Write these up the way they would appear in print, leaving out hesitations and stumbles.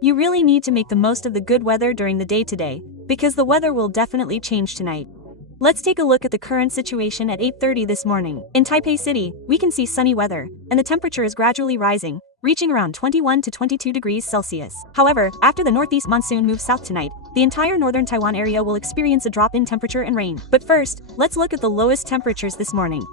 You really need to make the most of the good weather during the day today, because the weather will definitely change tonight. Let's take a look at the current situation at 8:30 this morning. In Taipei City, we can see sunny weather, and the temperature is gradually rising, reaching around 21 to 22 degrees Celsius. However, after the northeast monsoon moves south tonight, the entire northern Taiwan area will experience a drop in temperature and rain. But first, let's look at the lowest temperatures this morning.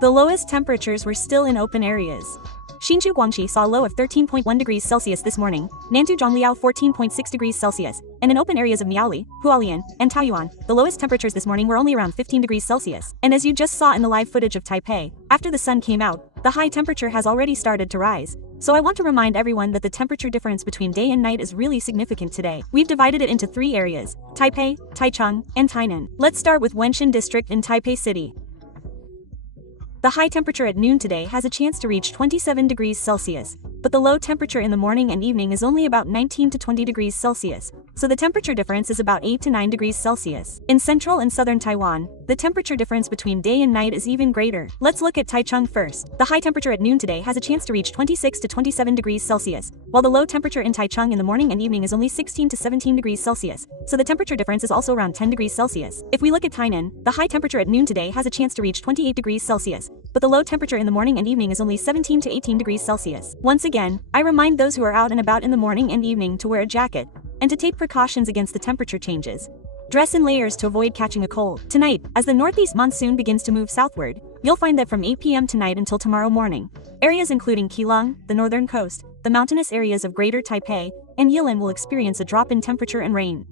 The lowest temperatures were still in open areas. Hsinchu Guangxi saw a low of 13.1 degrees Celsius this morning, Nantou Zhongliao 14.6 degrees Celsius, and in open areas of Miaoli, Hualien, and Taoyuan, the lowest temperatures this morning were only around 15 degrees Celsius. And as you just saw in the live footage of Taipei, after the sun came out, the high temperature has already started to rise. So I want to remind everyone that the temperature difference between day and night is really significant today. We've divided it into 3 areas: Taipei, Taichung, and Tainan. Let's start with Wenshan District in Taipei City. The high temperature at noon today has a chance to reach 27 degrees Celsius, but the low temperature in the morning and evening is only about 19 to 20 degrees Celsius, so the temperature difference is about 8 to 9 degrees Celsius. In central and southern Taiwan, the temperature difference between day and night is even greater. Let's look at Taichung first. The high temperature at noon today has a chance to reach 26 to 27 degrees Celsius, while the low temperature in Taichung in the morning and evening is only 16 to 17 degrees Celsius, so the temperature difference is also around 10 degrees Celsius. If we look at Tainan, the high temperature at noon today has a chance to reach 28 degrees Celsius, but the low temperature in the morning and evening is only 17 to 18 degrees Celsius. Once again, I remind those who are out and about in the morning and evening to wear a jacket, and to take precautions against the temperature changes. Dress in layers to avoid catching a cold. Tonight, as the northeast monsoon begins to move southward, you'll find that from 8 p.m. tonight until tomorrow morning, areas including Keelung, the northern coast, the mountainous areas of Greater Taipei, and Yilan will experience a drop in temperature and rain.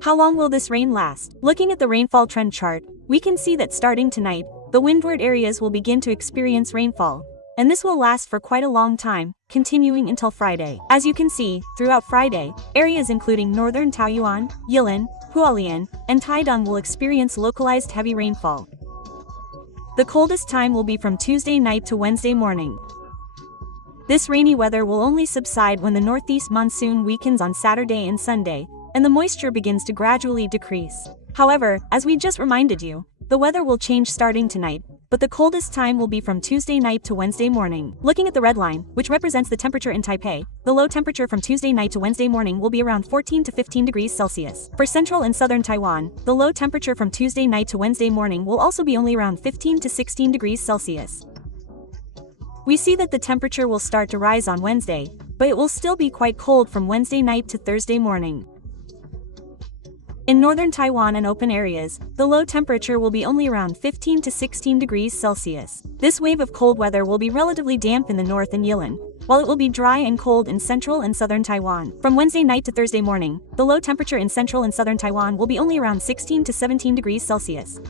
How long will this rain last? Looking at the rainfall trend chart, we can see that starting tonight, the windward areas will begin to experience rainfall, and this will last for quite a long time, continuing until Friday. As you can see, throughout Friday, areas including northern Taoyuan, Yilan, Hualien, and Taidong will experience localized heavy rainfall. The coldest time will be from Tuesday night to Wednesday morning. This rainy weather will only subside when the northeast monsoon weakens on Saturday and Sunday, and the moisture begins to gradually decrease. However, as we just reminded you, the weather will change starting tonight, but the coldest time will be from Tuesday night to Wednesday morning. Looking at the red line, which represents the temperature in Taipei, the low temperature from Tuesday night to Wednesday morning will be around 14 to 15 degrees Celsius. For central and southern Taiwan, the low temperature from Tuesday night to Wednesday morning will also be only around 15 to 16 degrees Celsius. We see that the temperature will start to rise on Wednesday, but it will still be quite cold from Wednesday night to Thursday morning. In northern Taiwan and open areas, the low temperature will be only around 15 to 16 degrees Celsius. This wave of cold weather will be relatively damp in the north and Yilan, while it will be dry and cold in central and southern Taiwan. From Wednesday night to Thursday morning, the low temperature in central and southern Taiwan will be only around 16 to 17 degrees Celsius.